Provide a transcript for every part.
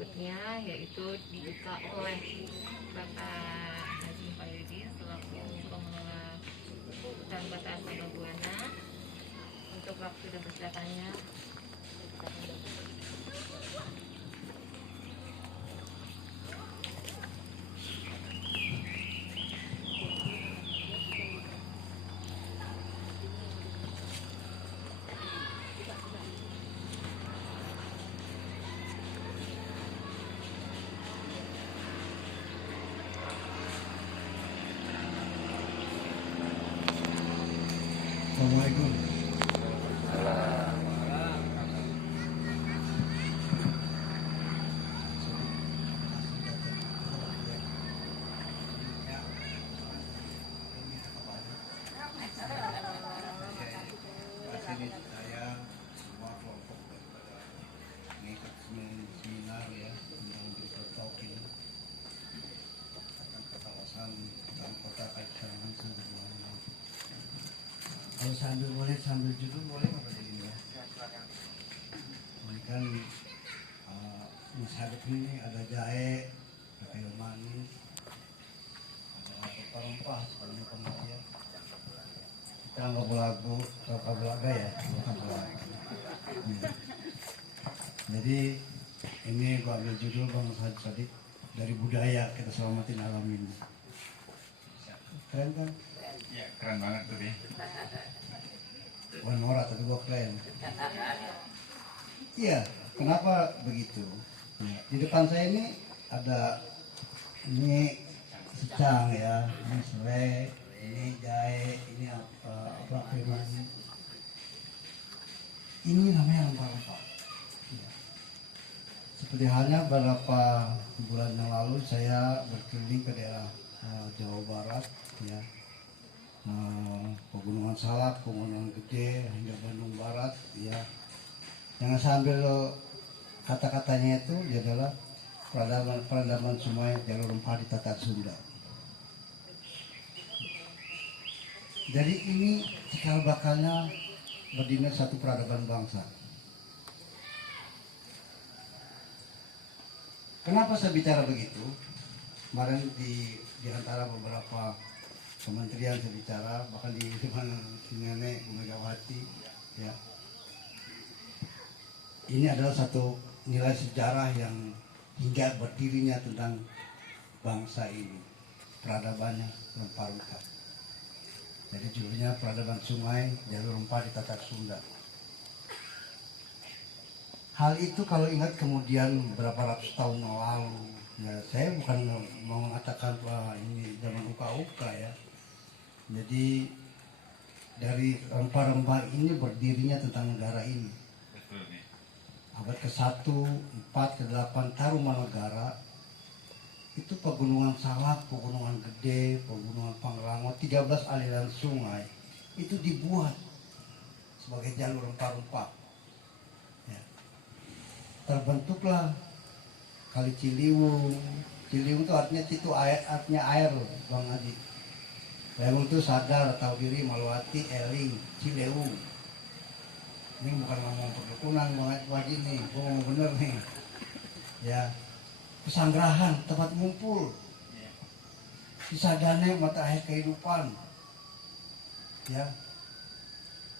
berikutnya, yaitu dibuka oleh Bapak Haji Faridin selaku pengelola hutan Bataan Sababwana. Untuk waktu dan persilakannya. Assalamualaikum. Sini saya semua kelompok daripada mengikut seminar ya tentang digital talking tentang kawasan dalam kota Kacangan Sababwana. Kalau sambil judul boleh apa jadi ya? Ini kan masyarakat ini ada jahe, ada kayu manis, ada rempah-rempah, banyak pengertian. Kita nggak belagu, nggak belaga ya, bukan belaga. Jadi ini gua ambil judul Bang Sadik dari budaya kita selamatin alam ini. Keren kan? Ya, keren banget tuh deh. Bukan norak tapi gua keren. Iya, kenapa begitu? Ya, di depan saya ini ada ini secang ya, ini serai, ini jahe, ini apa firman. Ini namanya rempah-rempah. Ya. Seperti halnya beberapa bulan yang lalu saya berkeliling ke daerah Jawa Barat, ya, Pegunungan Salak, Pegunungan Gede, hingga Bandung Barat, ya. Jangan sambil kata-katanya itu dia adalah peradaban Sungai jalur rempah di Tatar Sunda. Jadi ini cikal bakalnya berdiri satu peradaban bangsa. Kenapa saya bicara begitu? Kemarin di antara beberapa kementerian saya bicara, bahkan di mana si Nenek Bu Megawati, ya. Ini adalah satu nilai sejarah yang hingga berdirinya tentang bangsa ini, peradabannya rempah-rempah. Jadi judulnya Peradaban Sungai Jalur Rempah di Tatar Sunda. Hal itu kalau ingat kemudian berapa ratus tahun yang lalu, ya saya bukan mau mengatakan ini zaman uka-uka ya. Jadi dari rempah-rempah ini berdirinya tentang negara ini. Betul nih. Abad ke-1, 4, ke-8 Tarumanegara itu Pegunungan Salak, Pegunungan Gede, Pegunungan Pangrango, 13 aliran sungai itu dibuat sebagai jalur rempah-rempah. Ya. Terbentuklah Kali Ciliwung. Ciliwung itu artinya artinya air, Bang Haji. Ciliwung itu sadar, tahu diri, Maluati, Eling, Ciliwung. Ini bukan ngomong perdukunan, wajib nih, gue ngomong bener nih. Ya, Pesanggerahan, tempat ngumpul. Cisadane, mata air kehidupan. Ya.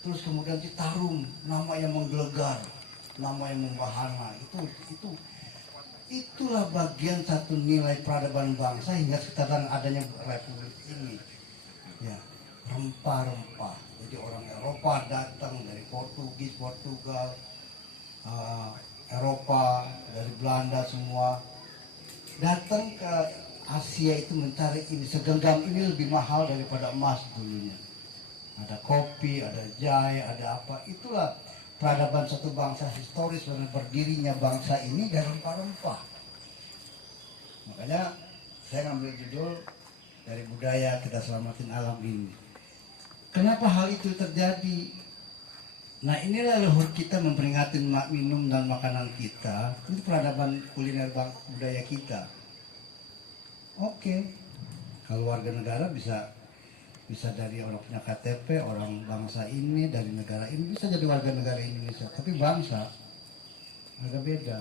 Terus kemudian Citarum, nama yang menggelegar, nama yang membahana. Itulah bagian satu nilai peradaban bangsa hingga sekarang adanya republik ini. Ya, rempah-rempah. Jadi orang Eropa datang dari Portugal, Eropa, dari Belanda semua datang ke Asia itu mencari ini. Segenggam ini lebih mahal daripada emas dulunya. Ada kopi, ada jahe, ada apa. Itulah peradaban satu bangsa historis dan berdirinya bangsa ini dari rempah-rempah. Makanya saya ngambil judul dari budaya kita selamatin alam ini. Kenapa hal itu terjadi? Nah inilah leluhur kita memperingati minum dan makanan kita. Itu peradaban kuliner budaya kita. Oke. Kalau warga negara bisa dari orang punya KTP, orang bangsa ini, dari negara ini, bisa jadi warga negara Indonesia. Tapi bangsa agak beda.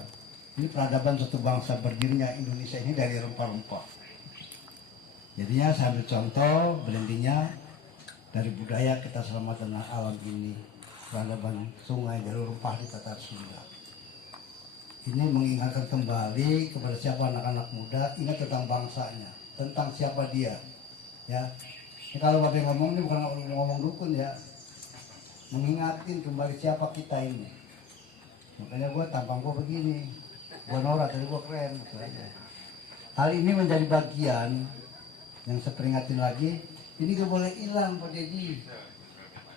Ini peradaban suatu bangsa berdirinya Indonesia ini dari rempah-rempah. Jadinya saya ambil contoh blendingnya dari budaya kita selamatkan alam ini, peradaban sungai jalur rempah di Tatar Sunda. Ini mengingatkan kembali kepada siapa anak-anak muda ingat tentang bangsanya, tentang siapa dia. Ya, ini kalau Bapak ngomong ini bukan ngomong dukun ya, mengingatin kembali siapa kita ini. Makanya gue tampang gue begini, gue norak tapi gue keren. Gitu aja. Hal ini menjadi bagian yang saya peringatin lagi, ini gak boleh hilang Pak Deddy.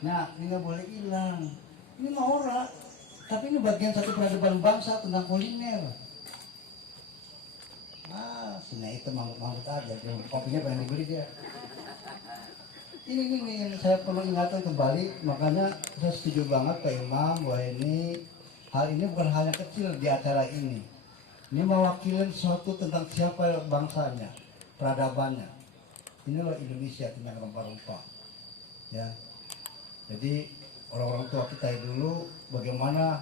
Nah, ini gak boleh hilang. Ini mau ora, tapi ini bagian satu peradaban bangsa tentang kuliner. Ah, sini itu mangut-mangut aja, kopinya pengen dibeli dia. Ini yang saya perlu ingatkan kembali, makanya saya setuju banget Pak Imam bahwa ini hal ini bukan hal yang kecil di acara ini. Ini mewakili sesuatu tentang siapa bangsanya, peradabannya. Inilah Indonesia tentang rempah-rempah. Ya. Jadi orang-orang tua kita dulu bagaimana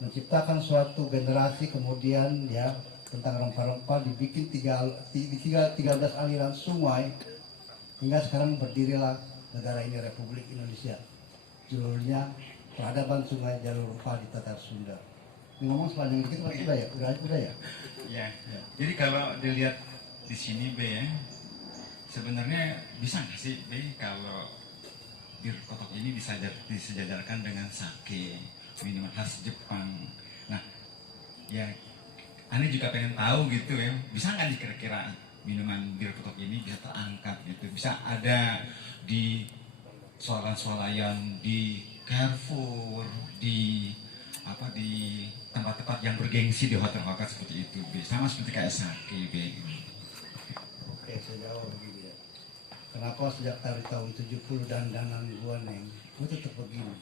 menciptakan suatu generasi kemudian ya tentang rempah-rempah dibikin 13 aliran sungai hingga sekarang berdirilah negara ini Republik Indonesia. Judulnya Peradaban Sungai Jalur Rempah di Tatar Sunda. Ini ngomong sepanjang dikit Pak, udah ya? Udah ya? Ya. Jadi kalau dilihat di sini B ya, sebenarnya bisa nggak sih B kalau bir kotok ini disejajarkan dengan sake, minuman khas Jepang. Nah, ya Ane juga pengen tahu gitu ya, bisa nggak nih kira-kira minuman bir kotok ini bisa terangkat gitu, bisa ada di swalayan, di Carrefour, di tempat-tempat yang bergengsi di hotel-hotel seperti itu, B. Sama seperti kayak sake, B. Oke, saya jawab begini ya. Kenapa sejak dari tahun 70 dandanan gua Neng, gua tetap begini.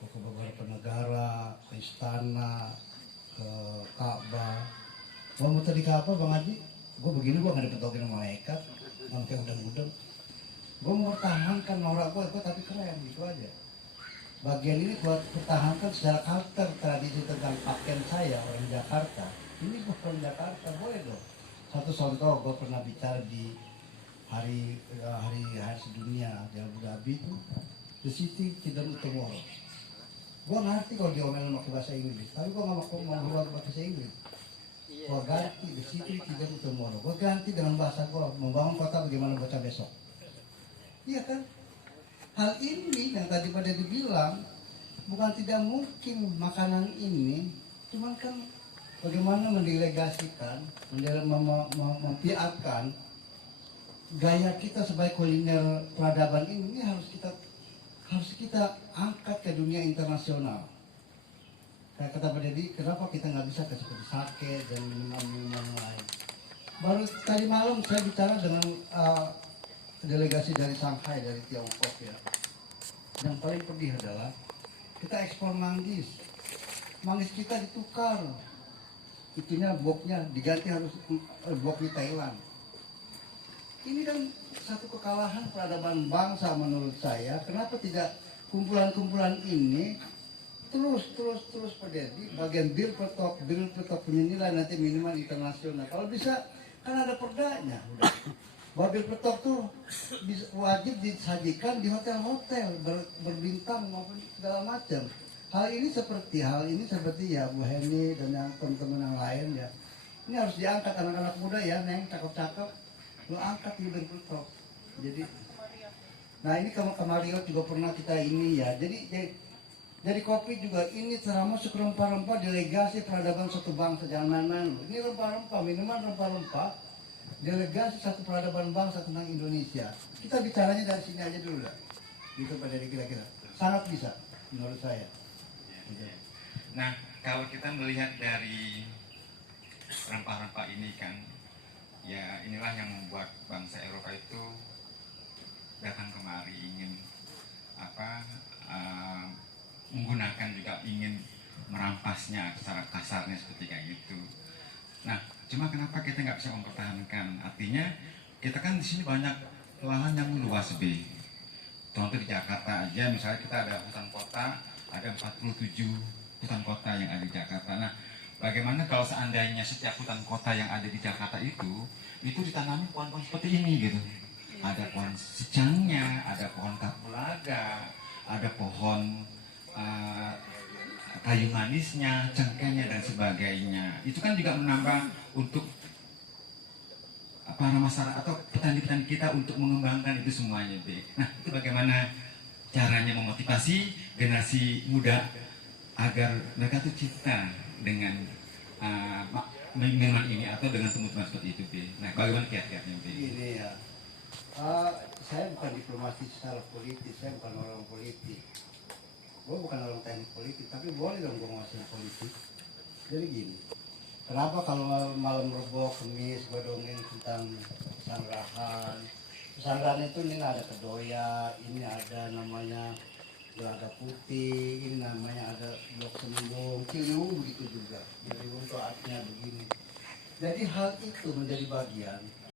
Gua ke beberapa negara, ke istana, ke Ka'bah. Gua mau tadi ke apa Bang Haji? Gua begini, gua nggak dipetokin sama malaikat, nggak kayak udang-udang. Gua mau pertahankan norak gua tapi keren gitu aja. Bagian ini buat pertahankan secara karakter tradisi tentang pakaian saya orang Jakarta. Ini bukan Jakarta, boleh dong. Satu contoh, gue pernah bicara di hari sedunia di Abu Dhabi itu, The City Tidak Tomorrow. Gue ngerti kalau diomelin pakai bahasa Inggris, tapi gue nggak mau keluar bahasa Inggris. Gue ganti The City Tidak Tomorrow. Gue ganti dengan bahasa gue, membangun kota bagaimana bocah besok. Iya kan? Hal ini yang tadi pada dibilang bukan tidak mungkin makanan ini, cuman kan bagaimana mendelegasikan, mempiarkan gaya kita sebagai kuliner peradaban ini harus kita angkat ke dunia internasional. Kayak kata Pak Deddy, kenapa kita nggak bisa ke seperti sake dan minuman-minuman lain? Baru tadi malam saya bicara dengan delegasi dari Shanghai, dari Tiongkok ya. Yang paling pedih adalah kita ekspor manggis. Manggis kita ditukar. Itunya boknya diganti harus bok di Thailand. Ini kan satu kekalahan peradaban bangsa menurut saya. Kenapa tidak kumpulan-kumpulan ini terus Pak Deddy, bagian bir petok punya nilai nanti minimal internasional. Kalau bisa kan ada perdanya. Udah. Babil petok tuh wajib disajikan di hotel-hotel berbintang maupun segala macam. Hal ini seperti ya Bu Heni dan yang teman-teman yang lain ya. Ini harus diangkat anak-anak muda ya, Neng, cakep-cakep. Lo angkat di babil petok. Jadi, nah ini Kamario juga pernah kita ini ya. Jadi kopi juga ini termasuk rempah-rempah delegasi peradaban suatu bangsa, jangan main-main. Ini rempah-rempah, minuman rempah-rempah. Delegasi satu peradaban bangsa tentang Indonesia. Kita bicaranya dari sini aja dulu lah. Gitu Pak Deddy kira-kira. Sangat bisa menurut saya. Nah, kalau kita melihat dari rempah-rempah ini kan, ya inilah yang membuat bangsa Eropa itu datang kemari ingin menggunakan juga ingin merampasnya secara kasarnya seperti kayak gitu. Nah, cuma kenapa kita nggak bisa mempertahankan? Artinya kita kan di sini banyak lahan yang luas B. Contoh di Jakarta aja, misalnya kita ada hutan kota, ada 47 hutan kota yang ada di Jakarta. Nah, Bagaimana kalau seandainya setiap hutan kota yang ada di Jakarta itu ditanami pohon-pohon seperti ini gitu. Ada pohon secangnya, ada pohon kapulaga, ada pohon kayu manisnya, cengkehnya dan sebagainya. Itu kan juga menambah untuk para masyarakat atau petani-petani kita untuk mengembangkan itu semuanya, Be. Nah, itu bagaimana caranya memotivasi generasi muda agar mereka tuh cinta dengan minuman ini atau dengan tumbuhan seperti itu, Be. Nah, bagaimana kiat-kiatnya, Be? Ini ya, saya bukan diplomasi secara politis, saya bukan orang politik. Gue bukan orang teknik politik, tapi boleh dong gue nguasain politik. Jadi gini, kenapa kalau malam Rebo, Kemis, gue dongeng tentang sanggrahan. Sanggrahan itu ini ada kedoya, ini ada namanya Gelaga Putih, ini namanya ada Blok Sembung, Ciliwung begitu juga. Ciliwung itu artinya begini. Jadi hal itu menjadi bagian